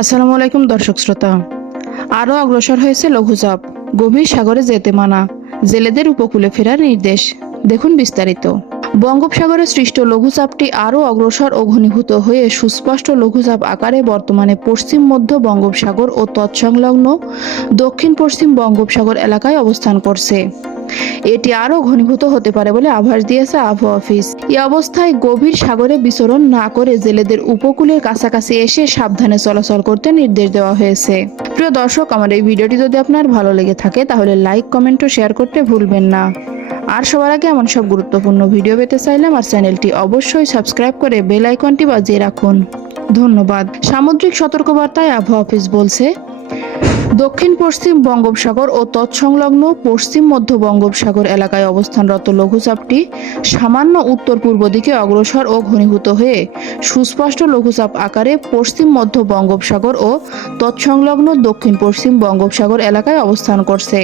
আসসালামু আলাইকুম দর্শক শ্রোতা। আরও অগ্রসর হয়েছে লঘুচাপ গভীর সাগরে যেতে মানা, জেলেদের উপকূলে ফেরার নির্দেশ। দেখুন বিস্তারিত। বঙ্গোপসাগরে সৃষ্ট লঘুচাপটি আরও অগ্রসর ও ঘনীভূত হয়ে সুস্পষ্ট লঘুচাপ আকারে বর্তমানে পশ্চিম, মধ্য বঙ্গোপসাগর ও তৎসংলগ্ন দক্ষিণ পশ্চিম বঙ্গোপসাগর এলাকায় অবস্থান করছে। এটি আরও ঘনীভূত হতে পারে বলে আভাস দিয়েছে আবহাওয়া অফিস। এ অবস্থায় গভীর সাগরে বিচরণ না করে জেলেদের উপকূলের কাছাকাছি এসে সাবধানে চলাচল করতে নির্দেশ দেওয়া হয়েছে। প্রিয় দর্শক, আমার এই ভিডিওটি যদি আপনার ভালো লেগে থাকে, তাহলে লাইক, কমেন্ট ও শেয়ার করতে ভুলবেন না। আর সবার আগে এমন সব গুরুত্বপূর্ণ ভিডিও পেতে চাইলে আমার চ্যানেলটি অবশ্যই সাবস্ক্রাইব করে বেল আইকনটি বাজিয়ে রাখুন। ধন্যবাদ। সামুদ্রিক সতর্কবার্তায় আবহাওয়া অফিস বলছে দক্ষিণ পশ্চিম বঙ্গোপসাগর ও তৎসংলগ্ন পশ্চিম মধ্য বঙ্গোপসাগর এলাকায় অবস্থানরত লঘুচাপটি সামান্য উত্তর পূর্ব দিকে অগ্রসর ও ঘনীভূত হয়ে সুস্পষ্ট লঘুচাপ আকারে পশ্চিম মধ্য বঙ্গোপসাগর ও তৎসংলগ্ন দক্ষিণ পশ্চিম বঙ্গোপসাগর এলাকায় অবস্থান করছে।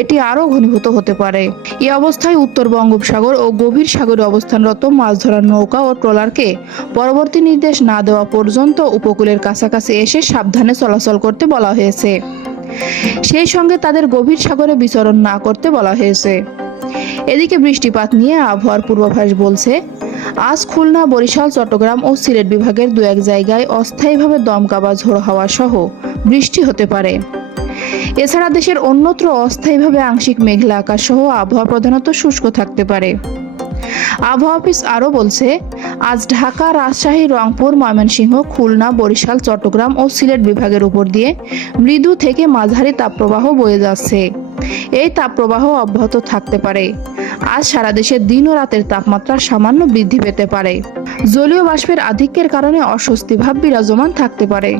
এটি আরও ঘনীভূত হতে পারে। এ অবস্থায় উত্তর বঙ্গোপসাগর ও গভীর সাগরে অবস্থানরত মাছ ধরার নৌকা ও ট্রলারকে পরবর্তী নির্দেশ না দেওয়া পর্যন্ত উপকূলের কাছাকাছি এসে সাবধানে চলাচল করতে বলা হয়েছে। সেই সঙ্গে তাদের গভীর সাগরে বিচরণ না করতে বলা হয়েছে। এদিকে বৃষ্টিপাত নিয়ে আবহাওয়ার পূর্বাভাস বলছে, আজ খুলনা, বরিশাল, চট্টগ্রাম ও সিলেট বিভাগের দু এক জায়গায় অস্থায়ীভাবে দমকা বা ঝোড়ো হাওয়া সহ বৃষ্টি হতে পারে। এছাড়া দেশের অন্যত্র অস্থায়ীভাবে আংশিক মেঘলা আকাশ সহ আবহাওয়া প্রধানত শুষ্ক থাকতে পারে। আবহাওয়া অফিস আরও বলছে, আজ ঢাকা, রাজশাহী, রংপুর, ময়মনসিংহ, খুলনা, বরিশাল, চট্টগ্রাম ও সিলেট বিভাগের উপর দিয়ে মৃদু থেকে মাঝারি তাপপ্রবাহ বয়ে যাচ্ছে। এই তাপপ্রবাহ অব্যাহত থাকতে পারে। আজ সারা দেশে দিন ও রাতের তাপমাত্রা সামান্য বৃদ্ধি পেতে পারে। জলীয় বাষ্পের আধিক্যের কারণে অস্বস্তি ভাব বিরাজমান থাকতে পারে।